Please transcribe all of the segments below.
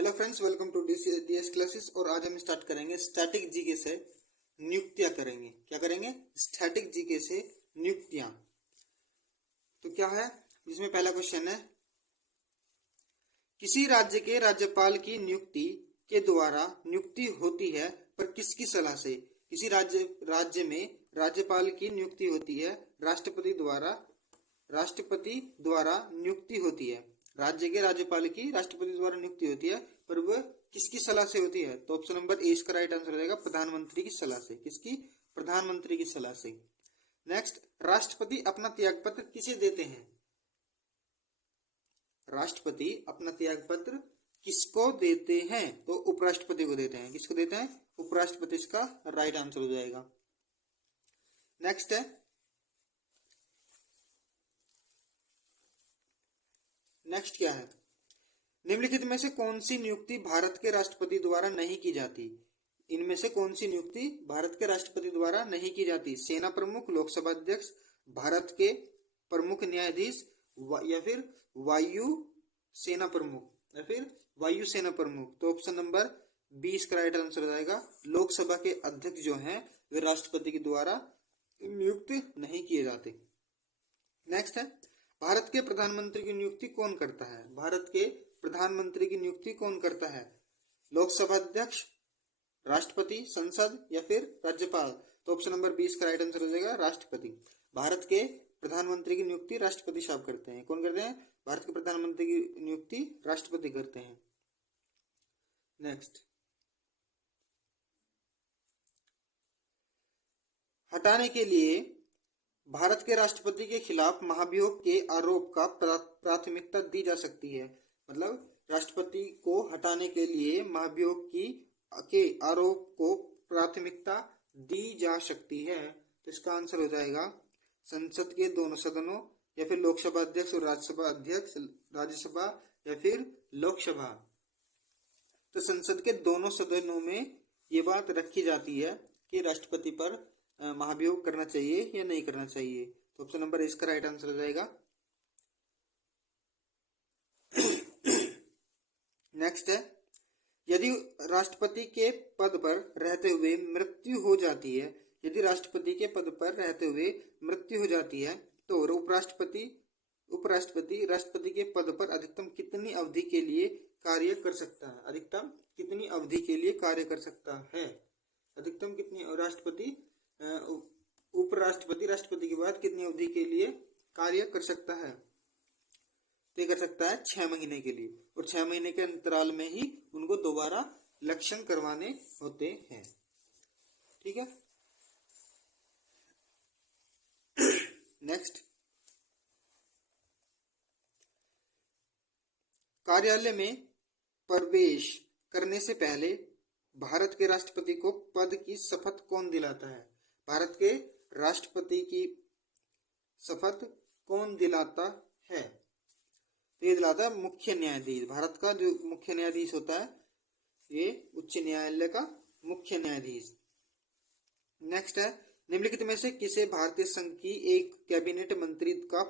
Hello friends, welcome to DS classes. और आज हम स्टार्ट करेंगे स्टैटिक जीके से नियुक्तियां करेंगे। क्या करेंगे? स्टैटिक जीके से नियुक्तियां। तो क्या है इसमें? पहला क्वेश्चन है, किसी राज्य के राज्यपाल की नियुक्ति के द्वारा नियुक्ति होती है पर किसकी सलाह से? किसी राज्य में राज्यपाल की नियुक्ति होती है, राष्ट्रपति द्वारा नियुक्ति होती है। राज्य के राज्यपाल की राष्ट्रपति द्वारा नियुक्ति होती है, पर वह किसकी सलाह से होती है? तो ऑप्शन नंबर ए इसका राइट आंसर हो जाएगा, प्रधानमंत्री की सलाह से। किसकी? प्रधानमंत्री की सलाह से। नेक्स्ट, राष्ट्रपति अपना त्यागपत्र किसे देते हैं? राष्ट्रपति अपना त्यागपत्र किसको देते हैं? तो उपराष्ट्रपति को देते हैं। किसको देते हैं? उपराष्ट्रपति इसका राइट आंसर हो जाएगा। नेक्स्ट है, नेक्स्ट क्या है? निम्नलिखित में से कौन सी नियुक्ति भारत के राष्ट्रपति द्वारा नहीं की जाती? इनमें से कौन सी नियुक्ति भारत के राष्ट्रपति द्वारा नहीं की जाती? सेना प्रमुख, लोकसभा अध्यक्ष, भारत के प्रमुख न्यायाधीश, या फिर वायु सेना प्रमुख, या फिर वायु सेना प्रमुख। तो ऑप्शन नंबर 20 का राइट आंसर हो जाएगा। लोकसभा के अध्यक्ष जो हैं वे राष्ट्रपति के द्वारा नियुक्त नहीं किए जाते। नेक्स्ट है, भारत के प्रधानमंत्री की नियुक्ति कौन करता है? भारत के प्रधानमंत्री की नियुक्ति कौन करता है? लोकसभा अध्यक्ष, राष्ट्रपति, संसद, या फिर राज्यपाल? तो ऑप्शन नंबर 20 का राइट आंसर हो जाएगा, राष्ट्रपति। भारत के प्रधानमंत्री की नियुक्ति राष्ट्रपति साहब करते हैं। कौन करते हैं? भारत के प्रधानमंत्री की नियुक्ति राष्ट्रपति करते हैं। नेक्स्ट, हटाने के लिए भारत के राष्ट्रपति के खिलाफ महाभियोग के आरोप का प्राथमिकता दी जा सकती है। मतलब राष्ट्रपति को हटाने के लिए महाभियोग के आरोप को प्राथमिकता दी जा सकती है। तो इसका आंसर हो जाएगा संसद के दोनों सदनों, या फिर लोकसभा अध्यक्ष और राज्यसभा अध्यक्ष, राज्यसभा या फिर लोकसभा। तो संसद के दोनों सदनों में ये बात रखी जाती है कि राष्ट्रपति पर महाभियोग करना चाहिए या नहीं करना चाहिए। तो ऑप्शन नंबर इसका राइट आंसर हो जाएगा। नेक्स्ट है, यदि राष्ट्रपति के पद पर रहते हुए मृत्यु हो जाती है, यदि राष्ट्रपति के पद पर रहते हुए मृत्यु हो जाती है तो उपराष्ट्रपति राष्ट्रपति के पद पर अधिकतम कितनी अवधि के लिए कार्य कर सकता है? अधिकतम कितनी अवधि के लिए कार्य कर सकता है? अधिकतम कितनी? उपराष्ट्रपति राष्ट्रपति के बाद कितनी अवधि के लिए कार्य कर सकता है? तो कर सकता है 6 महीने के लिए, और 6 महीने के अंतराल में ही उनको दोबारा इलेक्शन करवाने होते हैं। ठीक है। नेक्स्ट, कार्यालय में प्रवेश करने से पहले भारत के राष्ट्रपति को पद की शपथ कौन दिलाता है? भारत के राष्ट्रपति की शपथ कौन दिलाता है? ये दिलाता है मुख्य न्यायाधीश। भारत का जो मुख्य न्यायाधीश होता है, ये उच्च न्यायालय का मुख्य न्यायाधीश। नेक्स्ट है, निम्नलिखित में से किसे भारतीय संघ की एक कैबिनेट मंत्री का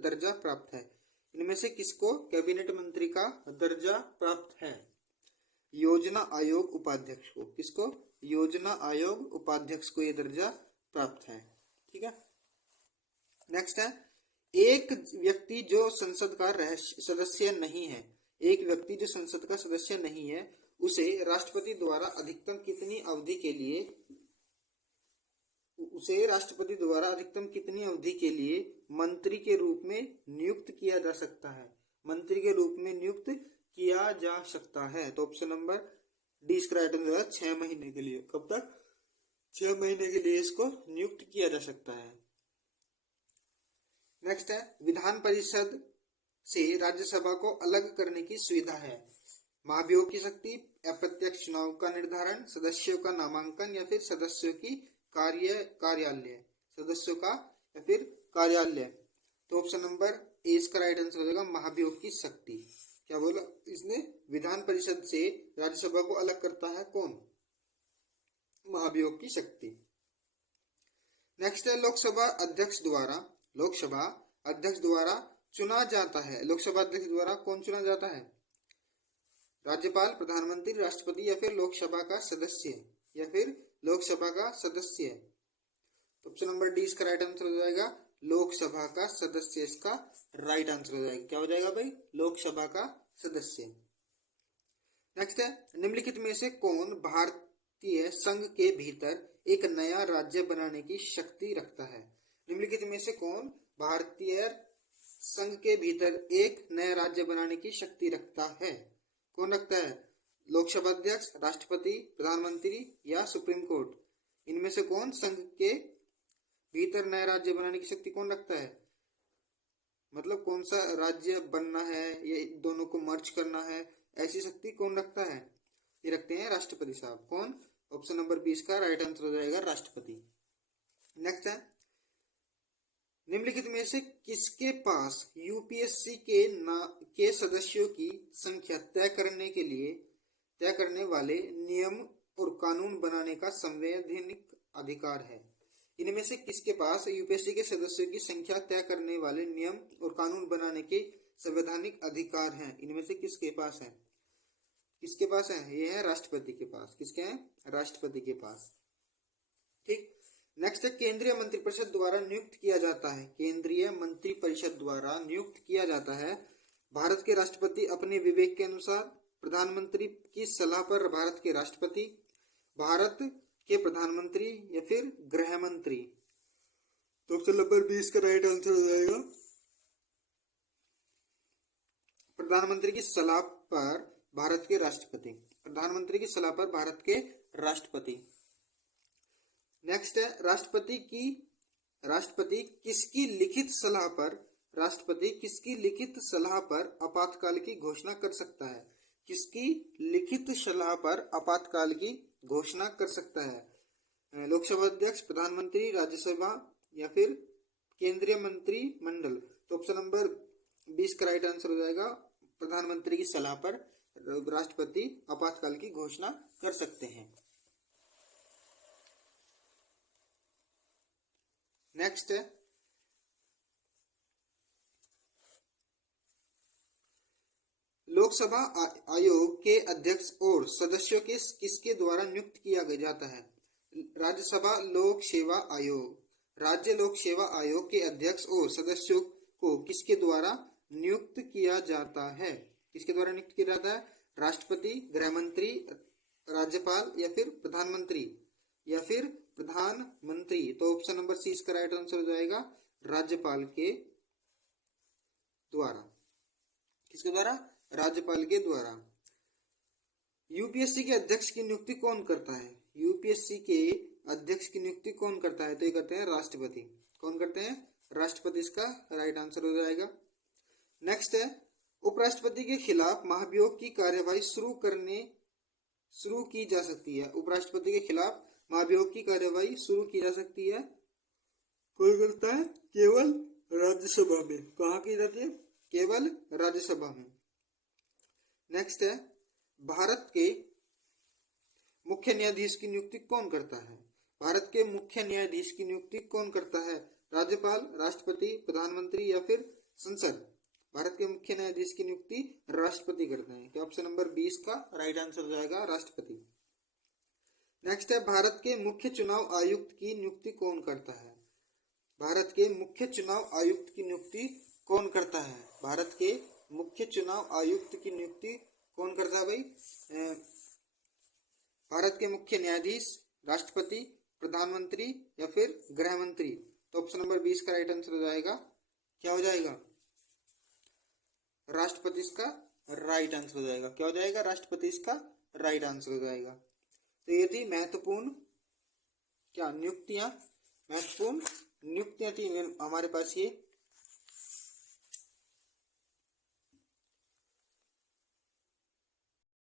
दर्जा प्राप्त है? इनमें से किसको कैबिनेट मंत्री का दर्जा प्राप्त है? योजना आयोग उपाध्यक्ष को। किसको? योजना आयोग उपाध्यक्ष को यह दर्जा प्राप्त है। ठीक है। नेक्स्ट है, एक व्यक्ति जो संसद का सदस्य नहीं है, एक व्यक्ति जो संसद का सदस्य नहीं है, उसे राष्ट्रपति द्वारा अधिकतम कितनी अवधि के लिए मंत्री के रूप में नियुक्त किया जा सकता है? मंत्री के रूप में नियुक्त किया जा सकता है। तो ऑप्शन नंबर डी इसका राइट आंसर है 6 महीने के लिए। कब तक? 6 महीने के लिए इसको नियुक्त किया जा सकता है। नेक्स्ट है, विधान परिषद से राज्यसभा को अलग करने की सुविधा है। महाभियोग की शक्ति, अप्रत्यक्ष चुनाव का निर्धारण, सदस्यों का नामांकन, या फिर सदस्यों कार्यालय। तो ऑप्शन नंबर ए इसका राइट आंसर हो जाएगा, महाभियोग की शक्ति। क्या बोला इसने? विधान परिषद से राज्यसभा को अलग करता है कौन? महाभियोग की शक्ति। नेक्स्ट है, लोकसभा अध्यक्ष द्वारा चुना जाता है। लोकसभा अध्यक्ष द्वारा कौन चुना जाता है? राज्यपाल, प्रधानमंत्री, राष्ट्रपति या फिर लोकसभा का सदस्य, या फिर लोकसभा का सदस्य। तो ऑप्शन नंबर डी इसका राइट आंसर हो जाएगा लोकसभा का सदस्य, इसका राइट आंसर हो जाएगा। क्या हो जाएगा भाई? लोकसभा का सदस्य। नेक्स्ट है, निम्नलिखित में से कौन भारतीय संघ के भीतर एक नया राज्य बनाने की शक्ति रखता है? निम्नलिखित में से कौन भारतीय संघ के भीतर एक नया राज्य बनाने की शक्ति रखता है? कौन रखता है? लोकसभा अध्यक्ष, राष्ट्रपति, प्रधानमंत्री या सुप्रीम कोर्ट? इनमें से कौन संघ के भीतर नया राज्य बनाने की शक्ति कौन रखता है? मतलब कौन सा राज्य बनना है, ये दोनों को मर्ज करना है, ऐसी शक्ति कौन रखता है? ये रखते हैं राष्ट्रपति साहब। कौन? ऑप्शन नंबर 20 का राइट आंसर हो जाएगा राष्ट्रपति। नेक्स्ट है, निम्नलिखित में से किसके पास यूपीएससी के सदस्यों की संख्या तय करने वाले नियम और कानून बनाने का संवैधानिक अधिकार है? इनमें से किसके पास यूपीएससी के सदस्यों की संख्या तय करने वाले नियम और कानून बनाने के संवैधानिक अधिकार हैं? इनमें से किसके पास है? किसके पास है? ये है राष्ट्रपति के पास। किसके हैं? राष्ट्रपति के पास। ठीक। नेक्स्ट है, केंद्रीय मंत्रिपरिषद द्वारा नियुक्त किया जाता है। केंद्रीय मंत्रिपरिषद द्वारा नियुक्त किया जाता है। भारत के राष्ट्रपति अपने विवेक के अनुसार, प्रधानमंत्री की सलाह पर भारत के राष्ट्रपति, भारत के प्रधानमंत्री या फिर गृह मंत्री? तो ऑप्शन नंबर 20 का राइट आंसर हो जाएगा प्रधानमंत्री की सलाह पर भारत के राष्ट्रपति। प्रधानमंत्री की सलाह पर भारत के राष्ट्रपति। नेक्स्ट है, राष्ट्रपति किसकी लिखित सलाह पर आपातकाल की घोषणा कर सकता है? किसकी लिखित सलाह पर आपातकाल की घोषणा कर सकता है? लोकसभा अध्यक्ष, प्रधानमंत्री, राज्यसभा या फिर केंद्रीय मंत्रिमंडल? तो ऑप्शन नंबर 20 का राइट आंसर हो जाएगा प्रधानमंत्री की सलाह पर राष्ट्रपति आपातकाल की घोषणा कर सकते हैं। नेक्स्ट है, लोकसभा आयोग के अध्यक्ष और सदस्यों के किसके द्वारा नियुक्त किया जाता है? राज्यसभा लोक सेवा आयोग। राज्य लोक सेवा आयोग के अध्यक्ष और सदस्यों को किसके द्वारा नियुक्त किया जाता है? किसके द्वारा नियुक्त किया जाता है? राष्ट्रपति, गृह मंत्री, राज्यपाल या फिर प्रधानमंत्री या फिर प्रधानमंत्री? तो ऑप्शन नंबर सी इसका राइट आंसर हो जाएगा राज्यपाल के द्वारा। किसके द्वारा? राज्यपाल के द्वारा। यूपीएससी के अध्यक्ष की नियुक्ति कौन करता है? यूपीएससी के अध्यक्ष की नियुक्ति कौन करता है? तो ये करते हैं राष्ट्रपति। कौन करते हैं? राष्ट्रपति इसका राइट आंसर हो जाएगा। नेक्स्ट है, उपराष्ट्रपति के खिलाफ महाभियोग की कार्यवाही शुरू की जा सकती है। उपराष्ट्रपति के खिलाफ महाभियोग की कार्यवाही शुरू की जा सकती है। कौन करता है? केवल राज्यसभा में। कहाँ की जाती है? केवल राज्यसभा में। नेक्स्ट है, भारत के मुख्य न्यायाधीश की नियुक्ति कौन करता है? भारत के मुख्य न्यायाधीश की नियुक्ति कौन करता है? राज्यपाल, राष्ट्रपति, प्रधानमंत्री या फिर संसद? भारत के मुख्य न्यायाधीश की नियुक्ति राष्ट्रपति करते हैं। तो ऑप्शन नंबर 20 का राइट आंसर हो जाएगा राष्ट्रपति। नेक्स्ट है, भारत के मुख्य चुनाव आयुक्त की नियुक्ति कौन करता है? भारत के मुख्य चुनाव आयुक्त की नियुक्ति कौन करता है? भारत के मुख्य चुनाव आयुक्त की नियुक्ति कौन करता है भाई? भारत के मुख्य न्यायाधीश, राष्ट्रपति, प्रधानमंत्री या फिर गृह मंत्री? तो ऑप्शन नंबर 20 का राइट आंसर हो जाएगा, क्या हो जाएगा? राष्ट्रपति इसका राइट आंसर हो जाएगा। क्या हो जाएगा? राष्ट्रपति इसका राइट आंसर हो जाएगा। तो ये थी महत्वपूर्ण क्या नियुक्तियां, महत्वपूर्ण नियुक्तियां थी हमारे पास ये।